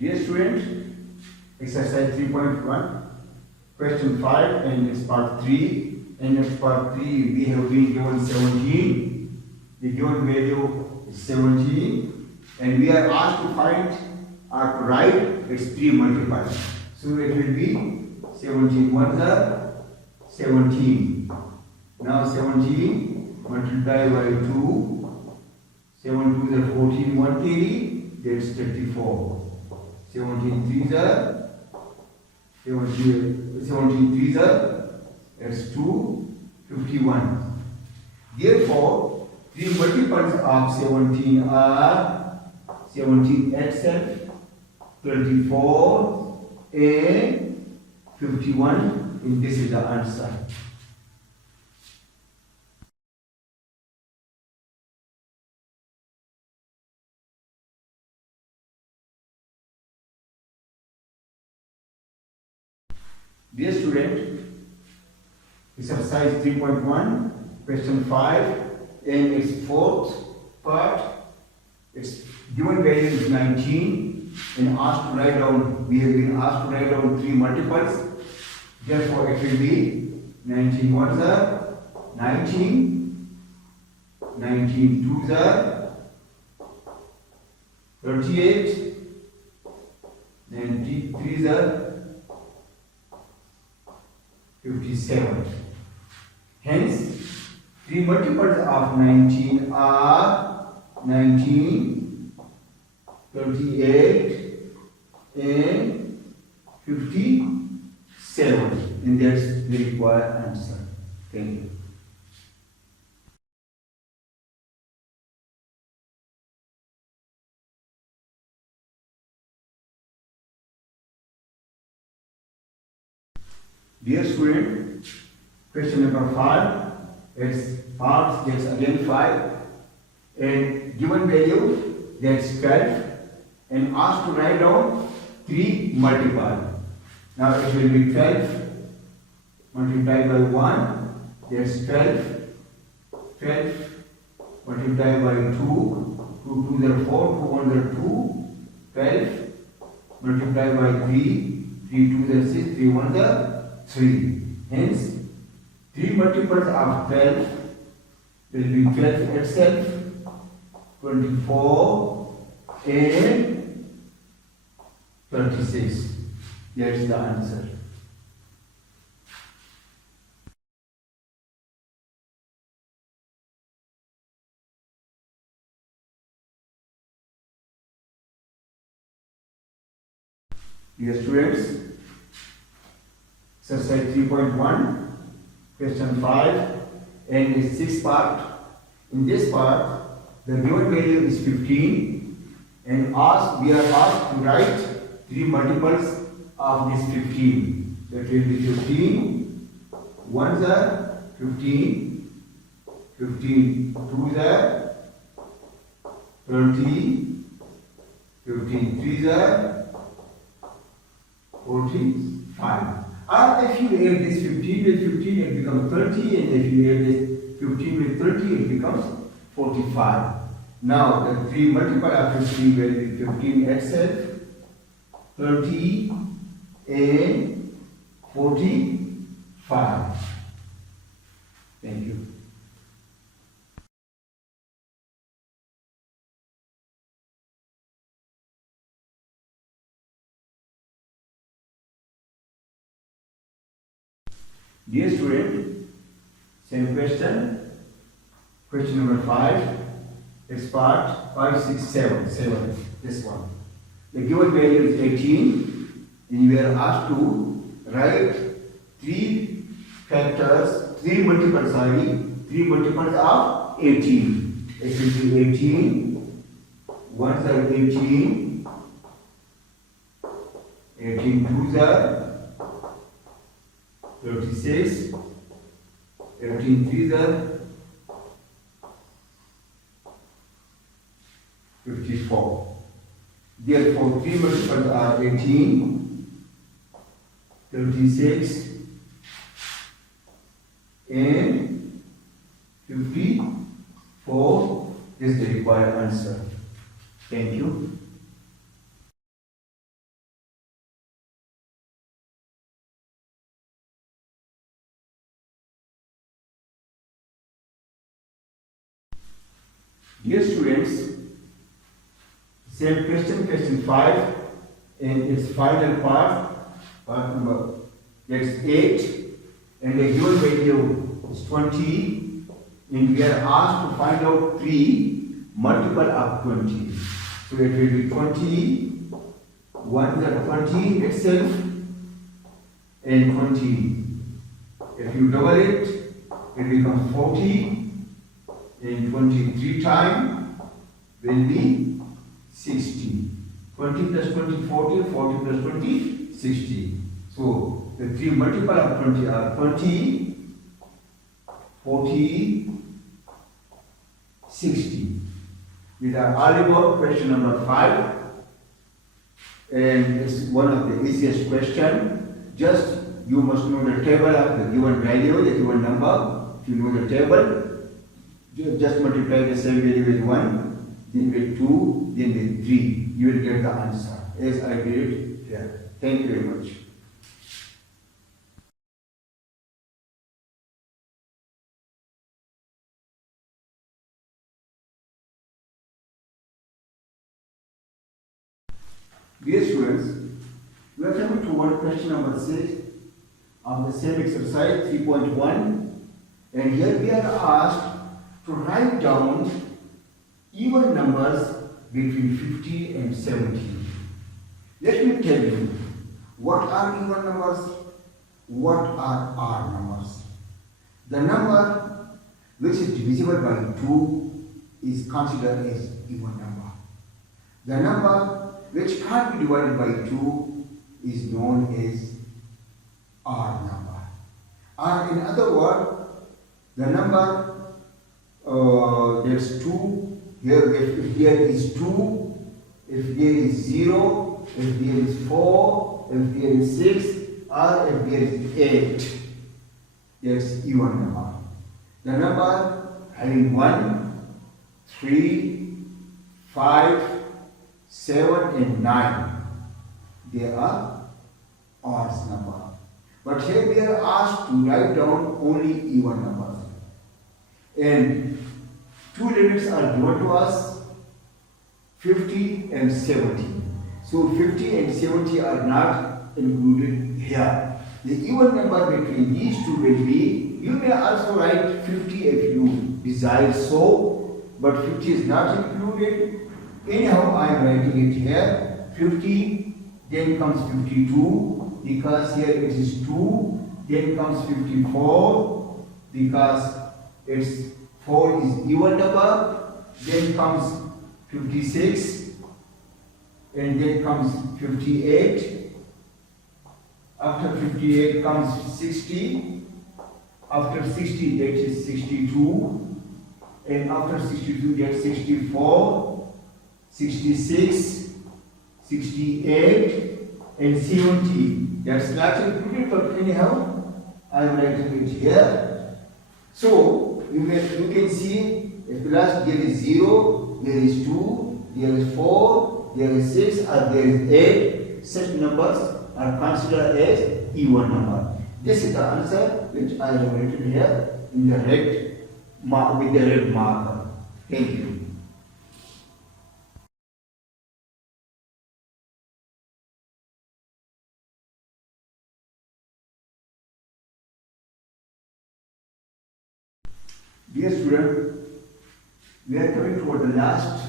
Dear student, exercise 3.1, question 5, and it's part 3. And it's part 3, we have been given 17. The given value is 17. And we are asked to find or to write its 3 multiples. So it will be 17 ones are 17. Now 17 multiplied by 2. 7 twos are 14, 1 carry, that's 34. 17 threes are 17 threes are that's 2, 51. Therefore, 3 multiples of 17 are 17 itself, 34, and 51, and this is the answer. Dear student, exercise 3.1, question 5, and its fourth part. Its given value is 19, and asked to write down, we have been asked to write down 3 multiples. Therefore, it will be 19 ones are 19, 19 twos are 38, 93s are 57. Hence, 3 multiples of 19 are 19, 38, and 57. And that's the required answer. Thank you. Dear student, question number 5, it's part, that's again 5, and given value, that's 12, and asked to write down 3 multiple. Now it will be 12 multiplied by 1, that's 12, 12 multiplied by 2, 2 2s are 4, 2 1s are 2, 12 multiplied by 3, 3 2s are 6, 3 1s are 3. Hence, 3 multiples of 12 will be 12 itself, 24 and 36. That's the answer. Dear students, exercise 3.1, question 5, and its 6th part. In this part, the given value is 15, and we are asked to write 3 multiples of this 15. That will be 15, 1s are 15, 15 2s are 30, 15 3s are 45. Or if you add this 15 with 15, it becomes 30, and if you add this 15 with 30, it becomes 45. Now the 3 multiple of 15 will be 15 itself, 30 and 45. Thank you. Dear student, same question. Question number 5. It's part 5, 6, 7. This one. The given value is 18, and we are asked to write 3 multiples of 18. It will be 18, 1s are 18, 18 2s are 36, 18 3s are 54. Therefore, 3 multiples are 18, 36, and 54 is the required answer. Thank you. Dear students, same question, question 5, and its final part number, that's 8, and the given value is 20, and we are asked to find out 3 multiple of 20. So it will be 20, 1 is 20 itself, and 20. If you double it, it becomes 40. And 23 times will be 60. 20 plus 20, 40, 40 plus 20, 60. So the 3 multiple of 20 are 20, 40, 60. These are all about question number 5. And it's one of the easiest question. Just you must know the table of the given value, the given number. If you know the table, just multiply the same value with 1, then with 2, then with 3. You will get the answer as I did it here. Thank you very much. Dear students, we are coming to one question number 6 of the same exercise 3.1, and here we are asked to write down even numbers between 50 and 70. Let me tell you, what are even numbers? What are odd numbers? The number which is divisible by 2 is considered as even number. The number which can't be divided by 2 is known as odd number. Or in other words, the number there's 2, here if there is 2, if there is 0, if there is 4, if there is 6, or if there is 8, that's even number. The number having 1, 3, 5, 7 and 9, they are odd number. But here we are asked to write down only even numbers. And two limits are given to us, 50 and 70. So 50 and 70 are not included here. The even number between these two will be, you may also write 50 if you desire so, but 50 is not included. Anyhow, I am writing it here, 50, then comes 52, because here it is 2, then comes 54, because it's 4 is even number, then comes 56, and then comes 58, after 58 comes 60, after 60 that is 62, and after 62 that's 64, 66, 68, and 70. That's not included, but anyhow, I am writing it here. So you can see at last there is 0, there is 2, there is 4, there is 6, or there is 8. Such numbers are considered as even number. This is the answer which I have written here in the red with the red marker. Thank you. Dear student, we are coming toward the last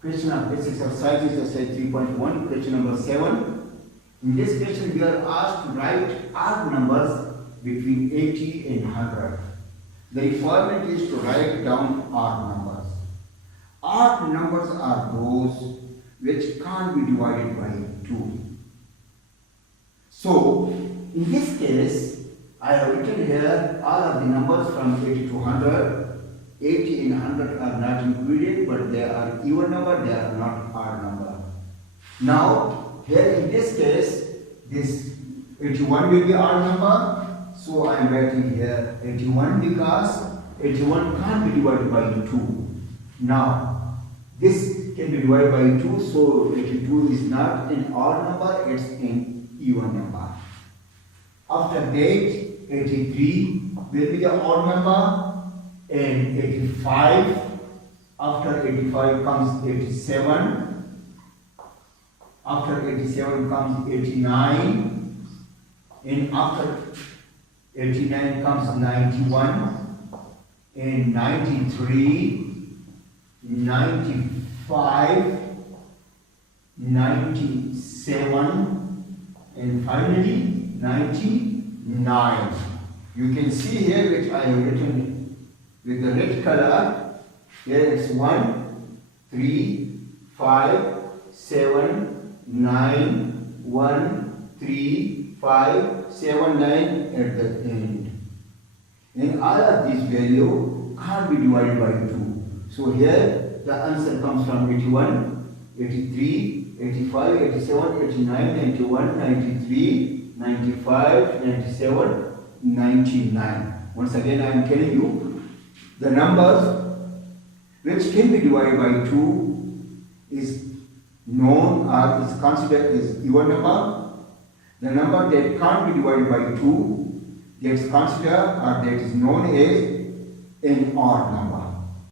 question of this exercise, exercise 3.1, question number 7. In this question, we are asked to write odd numbers between 80 and 100. The requirement is to write down odd numbers. Odd numbers are those which can't be divided by 2. So, in this case, I have written here all of the numbers from 80 to 100. 80 and 100 are not included, but they are even number, they are not odd number. Now, here in this case, this 81 will be odd number, so I am writing here 81 because 81 can't be divided by 2. Now, this can be divided by 2, so 82 is not an odd number, it's an even number. After that, 83 will be the odd number, and 85, after 85 comes 87, after 87 comes 89, and after 89 comes 91, and 93, 95, 97, and finally 99. You can see here which I have written with the red color. Here it's 1, 3, 5, 7, 9, 1, 3, 5, 7, 9 at the end. And all of these values can't be divided by 2. So here the answer comes from 81, 83, 85, 87, 89, 91, 93, 95, 97, 99. Once again I am telling you, the numbers which can be divided by 2 is known or is considered as even number. The number that can't be divided by 2, that is considered or that is known as an odd number.